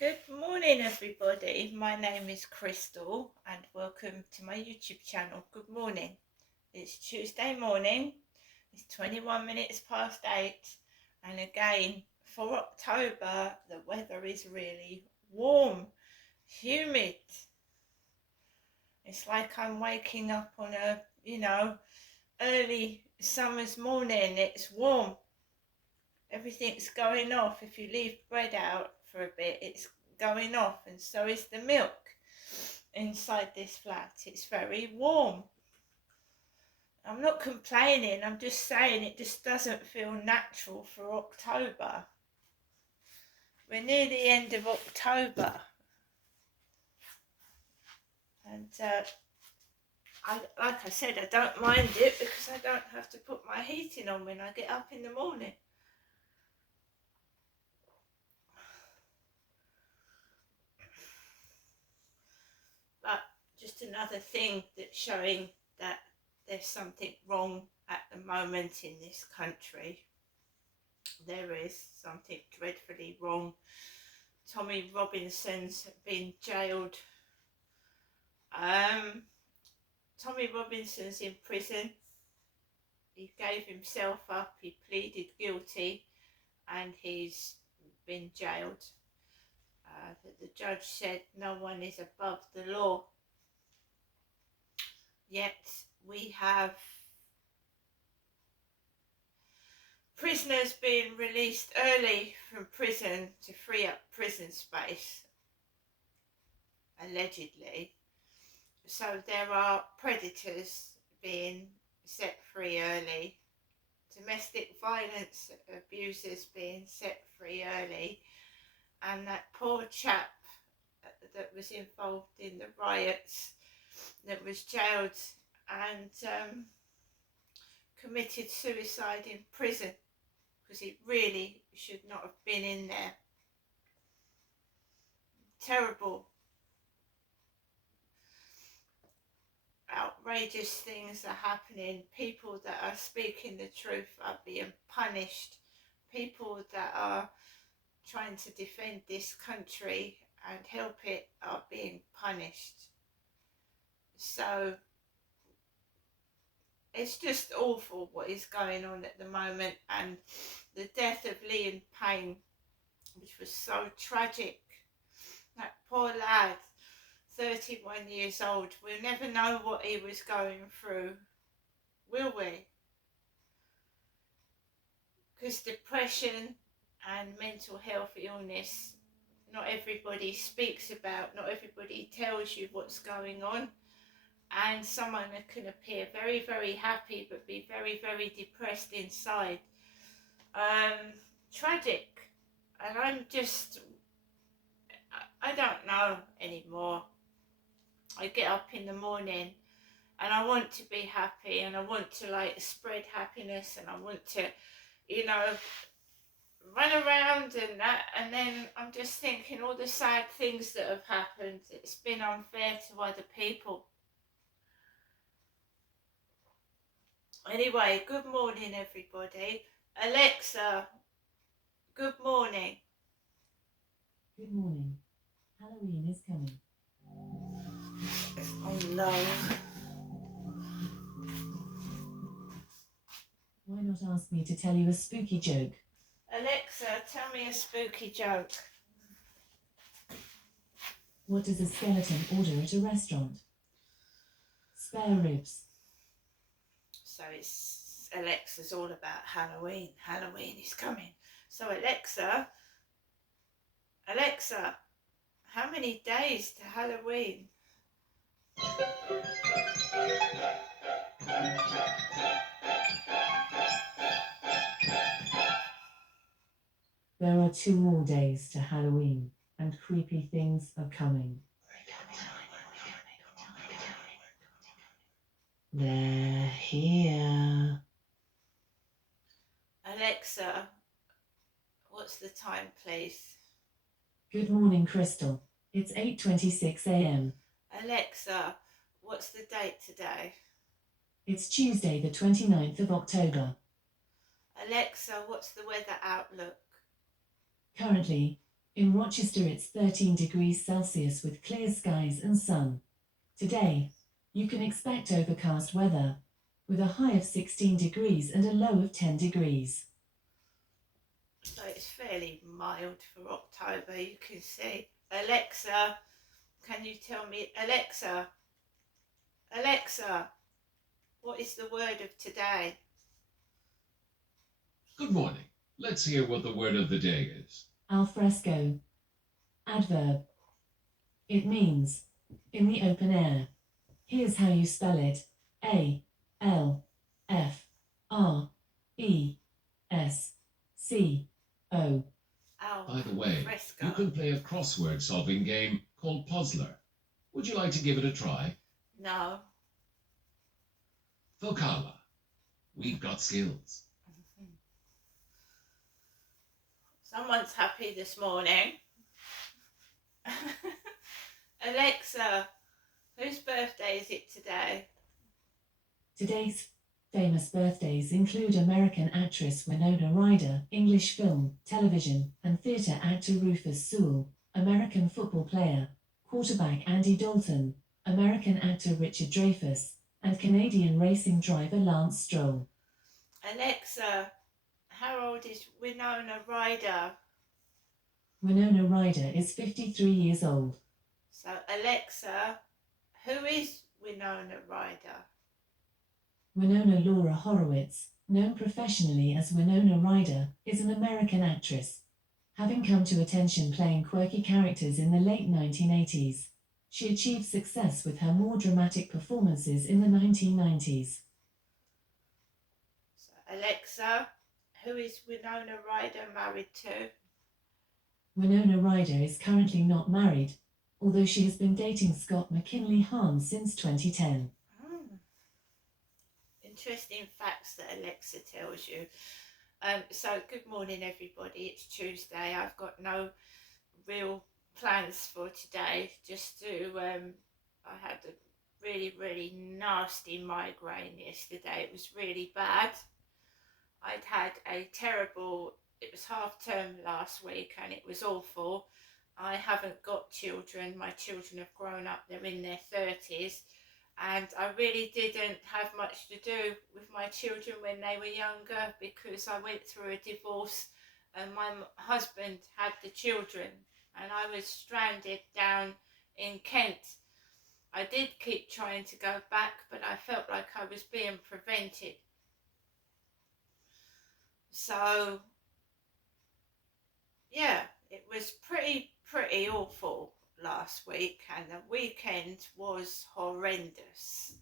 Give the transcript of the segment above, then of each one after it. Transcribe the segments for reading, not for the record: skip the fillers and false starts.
Good morning, everybody. My name is Crystal, and welcome to my YouTube channel. Good morning. It's Tuesday morning. It's 21 minutes past 8, and again, for October, the weather is really warm, humid. It's like I'm waking up on a, early summer's morning. It's warm. Everything's going off. If you leave bread out for a bit, it's going off, and so is the milk inside this flat. It's very warm. I'm not complaining, I'm just saying it just doesn't feel natural for October. We're near the end of October, and like I said, I don't mind it because I don't have to put my heating on when I get up in the morning. But just another thing that's showing that there's something wrong at the moment in this country. There is something dreadfully wrong. Tommy Robinson's been jailed. Tommy Robinson's in prison. He gave himself up, he pleaded guilty, and he's been jailed. The judge said no one is above the law. Yet we have prisoners being released early from prison to free up prison space, allegedly. So there are predators being set free early, domestic violence abusers being set free early, and that poor chap that was involved in the riots, that was jailed and committed suicide in prison because he really should not have been in there. Terrible, outrageous things are happening. People that are speaking the truth are being punished. People that are trying to defend this country and help it are being punished. So it's just awful what is going on at the moment, and the death of Liam Payne, which was so tragic. That poor lad, 31 years old. We'll never know what he was going through, will we? Because depression and mental health illness, not everybody speaks about, not everybody tells you what's going on. And someone that can appear very, very happy but be very, very depressed inside. Tragic. And I don't know anymore. I get up in the morning and I want to be happy, and I want to spread happiness, and I want to, run around and that, and then I'm just thinking all the sad things that have happened. It's been unfair to other people. Anyway, good morning, everybody. Alexa, good morning. Good morning. Halloween is coming. Oh no. Why not ask me to tell you a spooky joke? Alexa, tell me a spooky joke. What does a skeleton order at a restaurant? Spare ribs. So it's Alexa's all about Halloween. Halloween is coming. So Alexa, how many days to Halloween? There are 2 more days to Halloween, and creepy things are coming. They're here. Alexa, what's the time, please? Good morning, Crystal. It's 8:26 a.m. Alexa, what's the date today? It's Tuesday, the 29th of October. Alexa, what's the weather outlook? Currently, In Rochester, it's 13 degrees Celsius with clear skies and sun. Today, you can expect overcast weather, with a high of 16 degrees and a low of 10 degrees. So it's fairly mild for October, you can see. Alexa, can you tell me, Alexa, what is the word of today? Good morning. Let's hear what the word of the day is. Al fresco. Adverb. It means in the open air. Here's how you spell it. A-L-F-R-E-S-C-O. By the way, fresco. you can play a crossword solving game called Puzzler. Would you like to give it a try? No. Vocala. We've got skills. Someone's happy this morning. Alexa, whose birthday is it today? Today's famous birthdays include American actress Winona Ryder, English film, television, and theatre actor Rufus Sewell, American football player, quarterback Andy Dalton, American actor Richard Dreyfuss, and Canadian racing driver Lance Stroll. Alexa, how old is Winona Ryder? Winona Ryder is 53 years old. So, Alexa, who is Winona Ryder? Winona Laura Horowitz, known professionally as Winona Ryder, is an American actress. Having come to attention playing quirky characters in the late 1980s, she achieved success with her more dramatic performances in the 1990s. So, Alexa, who is Winona Ryder married to? Winona Ryder is currently not married, although she has been dating Scott McKinley Hahn since 2010. Interesting facts that Alexa tells you. So good morning everybody, it's Tuesday. I've got no real plans for today, just to I had a really nasty migraine yesterday. It was really bad. I'd had a terrible, it was half term last week and it was awful. I haven't got children, my children have grown up, they're in their 30s. And I really didn't have much to do with my children when they were younger, because I went through a divorce and my husband had the children and I was stranded down in Kent. I did keep trying to go back, but I felt like I was being prevented. So, yeah, it was pretty awful last week, and the weekend was horrendous.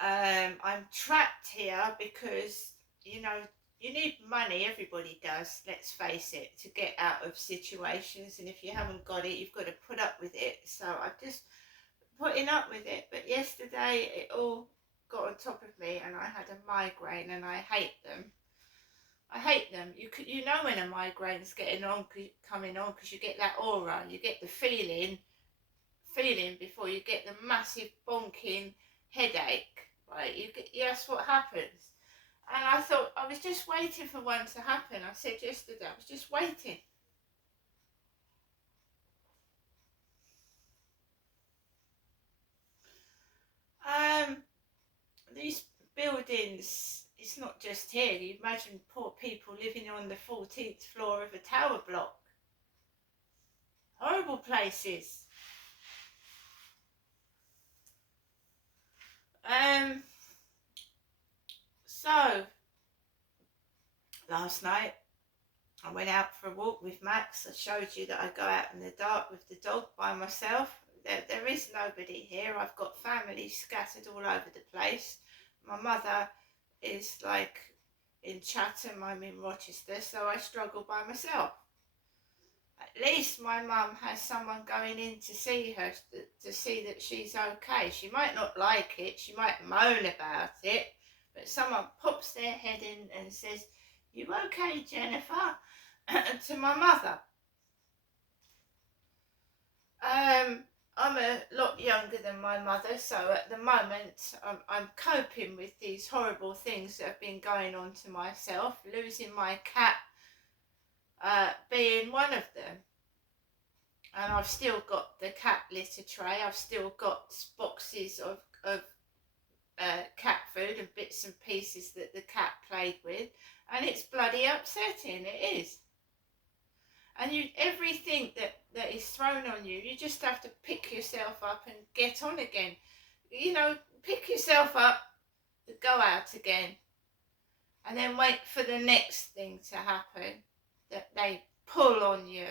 I'm trapped here because, you know, you need money, everybody does, let's face it, to get out of situations, and if you haven't got it, you've got to put up with it. So I'm just putting up with it, but yesterday it all got on top of me and I had a migraine and I hate them. I hate them. You know when a migraine's coming on, because you get that aura, you get the feeling before you get the massive bonking headache, right? That's what happens. And I thought I was just waiting for one to happen. I said yesterday, I was just waiting. These buildings, it's not just here. You imagine poor people living on the 14th floor of a tower block. Horrible places. So, last night I went out for a walk with Max. I showed you that I go out in the dark with the dog by myself. There is nobody here. I've got family scattered all over the place. My mother is like in Chatham, I'm in Rochester, so I struggle by myself. At least my mum has someone going in to see her, to see that she's okay. She might not like it, she might moan about it, but someone pops their head in and says, "You okay, Jennifer?" to my mother. I'm a lot younger than my mother, so at the moment I'm coping with these horrible things that have been going on to myself. Losing my cat being one of them. And I've still got the cat litter tray. I've still got boxes of cat food and bits and pieces that the cat played with, and it's bloody upsetting. It is. And everything that is thrown on you, you just have to pick yourself up and get on again. You know, pick yourself up, go out again, and then wait for the next thing to happen that they pull on you.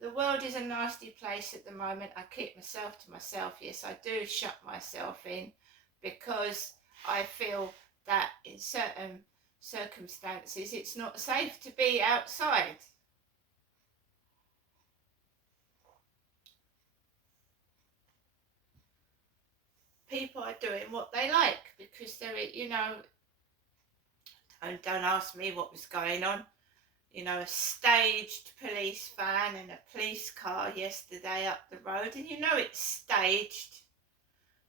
The world is a nasty place at the moment. I keep myself to myself. Yes, I do shut myself in because I feel that in certain circumstances it's not safe to be outside. People are doing what they like because they're, you know, don't ask me what was going on. You know, a staged police van and a police car yesterday up the road, and you know it's staged,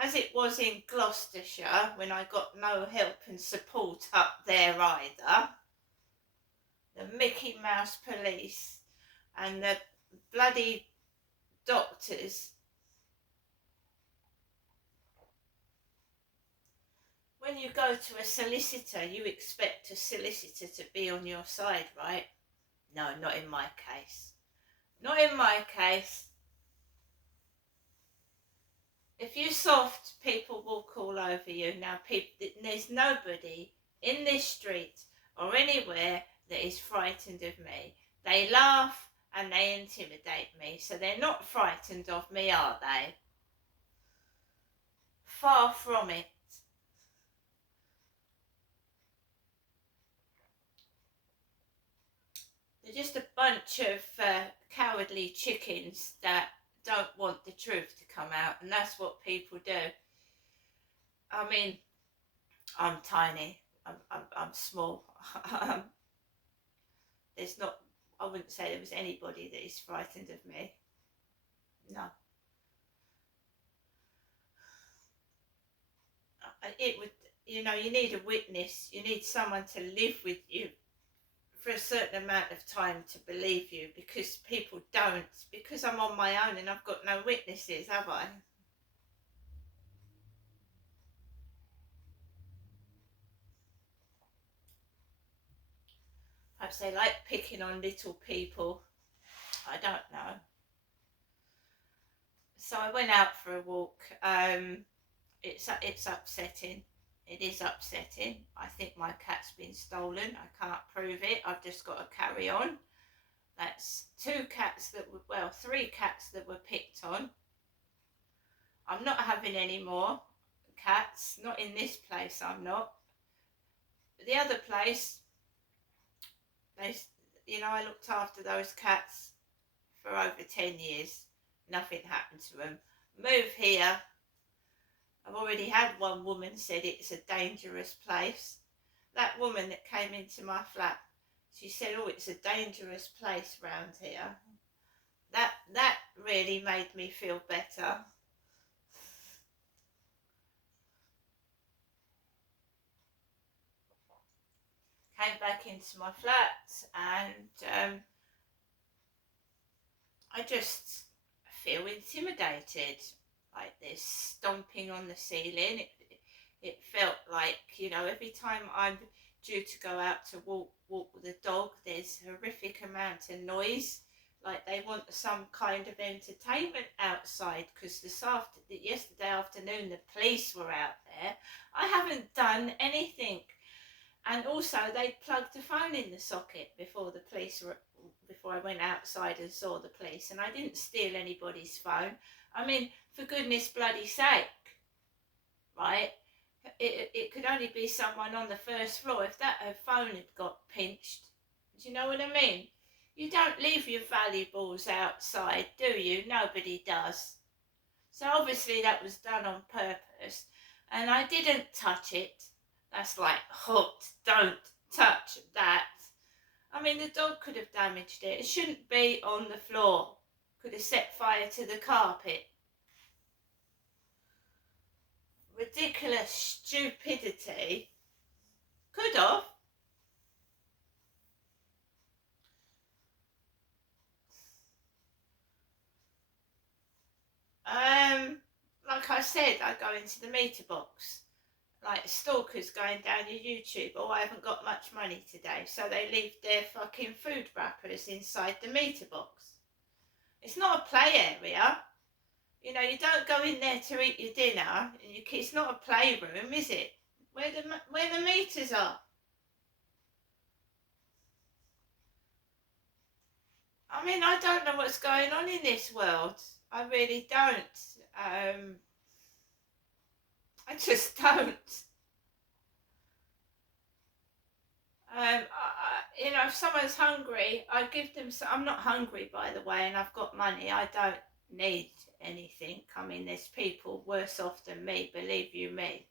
as it was in Gloucestershire when I got no help and support up there either. The Mickey Mouse police and the bloody doctors. When you go to a solicitor, you expect a solicitor to be on your side, right? No, not in my case. Not in my case. If you're soft, people walk all over you. Now, there's nobody in this street or anywhere that is frightened of me. They laugh and they intimidate me, so they're not frightened of me, are they? Far from it. They're just a bunch of cowardly chickens that don't want the truth to come out, and that's what people do. I mean, I'm tiny. I'm small. I wouldn't say there was anybody that is frightened of me. No. It would, you know, you need a witness. You need someone to live with you for a certain amount of time to believe you, because people don't. Because I'm on my own and I've got no witnesses, have I? Perhaps they like picking on little people. I don't know. So I went out for a walk. It's upsetting. It is upsetting. I think my cat's been stolen. I can't prove it. I've just got to carry on. That's three cats that were picked on. I'm not having any more cats. Not in this place, I'm not. The other place, I looked after those cats for over 10 years. Nothing happened to them. Move here. I've already had one woman said it's a dangerous place. That woman that came into my flat, she said, oh, it's a dangerous place round here. That really made me feel better. Came back into my flat and I just feel intimidated, like this stomping on the ceiling. It felt like, every time I'm due to go out to walk with the dog, there's a horrific amount of noise, like they want some kind of entertainment outside, because yesterday afternoon the police were out there. I haven't done anything. And also they plugged the phone in the socket before I went outside and saw the police, and I didn't steal anybody's phone. I mean, for goodness bloody sake, right? It could only be someone on the first floor. If her phone had got pinched, do you know what I mean? You don't leave your valuables outside, do you? Nobody does. So obviously that was done on purpose, and I didn't touch it. That's like hooked. Don't touch that. I mean, the dog could have damaged it. It shouldn't be on the floor. Could have set fire to the carpet. Ridiculous stupidity. Could have. Like I said, I go into the meter box. Like stalkers going down your YouTube. Oh, I haven't got much money today, so they leave their fucking food wrappers inside the meter box. It's not a play area. You know, you don't go in there to eat your dinner. It's not a playroom, is it? Where the meters are. I mean, I don't know what's going on in this world. I really don't. I just don't. You know, if someone's hungry, I give them some. I'm not hungry, by the way, and I've got money. I don't need anything. I mean, there's people worse off than me, believe you me.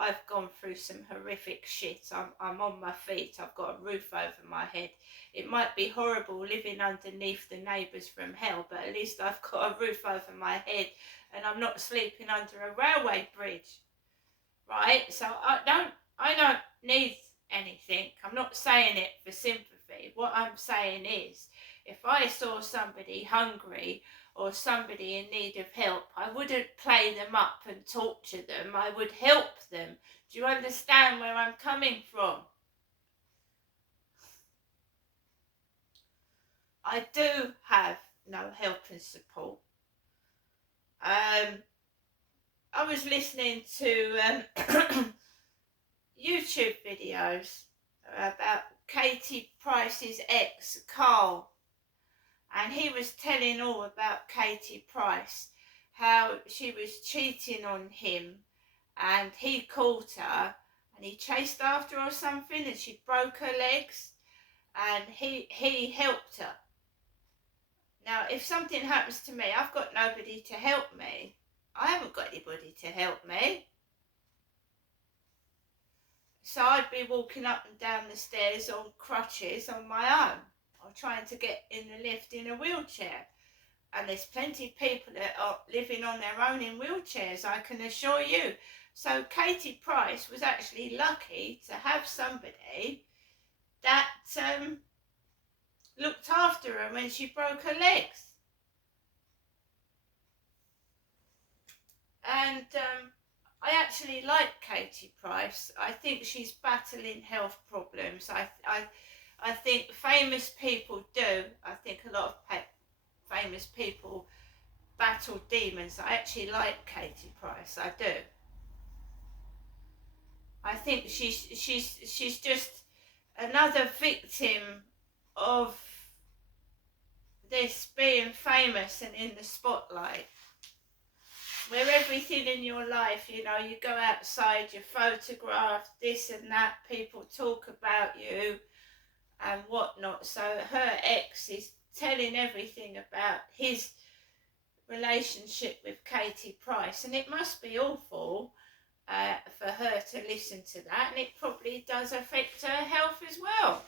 I've gone through some horrific shit. I'm on my feet. I've got a roof over my head. It might be horrible living underneath the neighbours from hell, but at least I've got a roof over my head and I'm not sleeping under a railway bridge. Right? So I don't need anything. I'm not saying it for sympathy. What I'm saying is, if I saw somebody hungry or somebody in need of help, I wouldn't play them up and torture them. I would help them. Do you understand where I'm coming from? I do have no help and support. I was listening to YouTube videos about Katie Price's ex, Carl. And he was telling all about Katie Price, how she was cheating on him and he caught her and he chased after her or something and she broke her legs and he helped her. Now, if something happens to me, I've got nobody to help me. I haven't got anybody to help me. So I'd be walking up and down the stairs on crutches on my own, or trying to get in the lift in a wheelchair. And there's plenty of people that are living on their own in wheelchairs, I can assure you. So Katie Price was actually lucky to have somebody that looked after her when she broke her legs. And I actually like Katie Price. I think she's battling health problems. I think famous people do. I think a lot of famous people battle demons. I actually like Katie Price. I do. I think she's just another victim of this being famous and in the spotlight. Where everything in your life, you know, you go outside, you're photographed, this and that, people talk about you and whatnot. So her ex is telling everything about his relationship with Katie Price, and it must be awful for her to listen to that, and it probably does affect her health as well.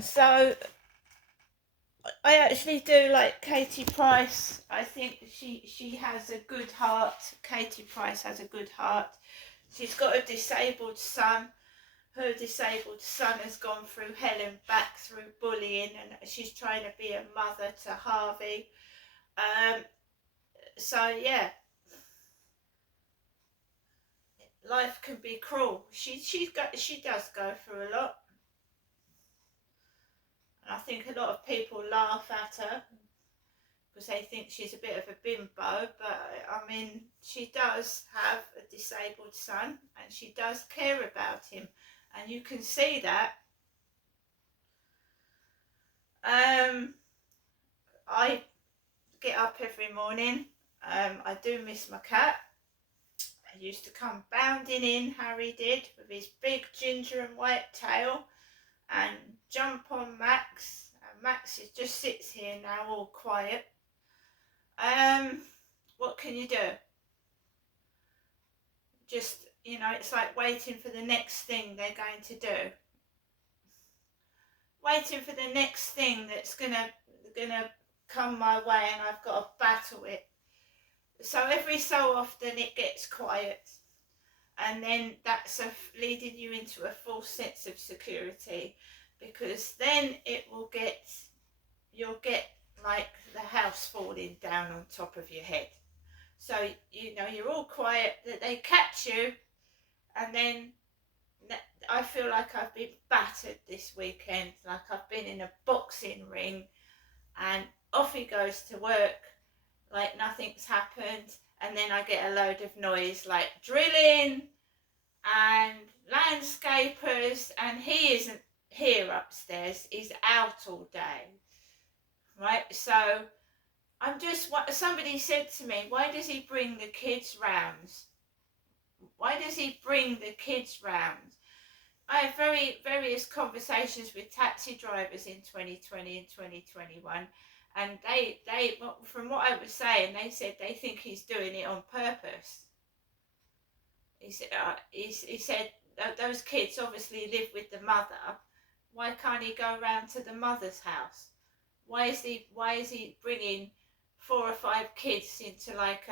So I actually do like Katie Price. I think she has a good heart. Katie Price has a good heart. She's got a disabled son. Her disabled son has gone through hell and back through bullying, and she's trying to be a mother to Harvey. So yeah, life can be cruel. She does go through a lot. And I think a lot of people laugh at her because they think she's a bit of a bimbo, but I mean, she does have a disabled son and she does care about him, and you can see that. I get up every morning. I do miss my cat. He used to come bounding in, Harry did, with his big ginger and white tail, and jump on Max, and Max just sits here now all quiet. What can you do? Just, you know, it's like waiting for the next thing they're going to do. Waiting for the next thing that's gonna come my way and I've got to battle it. So every so often it gets quiet, and then that's leading you into a false sense of security, because then you'll get like the house falling down on top of your head. So you're all quiet, that they catch you, and then I feel like I've been battered this weekend, like I've been in a boxing ring, and off he goes to work like nothing's happened, and then I get a load of noise like drilling and landscapers, and he isn't here upstairs, he's out all day, right? So somebody said to me, why does he bring the kids round? Why does he bring the kids round? I have various conversations with taxi drivers in 2020 and 2021, and they from what I was saying, they said they think he's doing it on purpose. He said those kids obviously live with the mother. Why can't he go round to the mother's house? Why is he bringing 4 or 5 kids into like a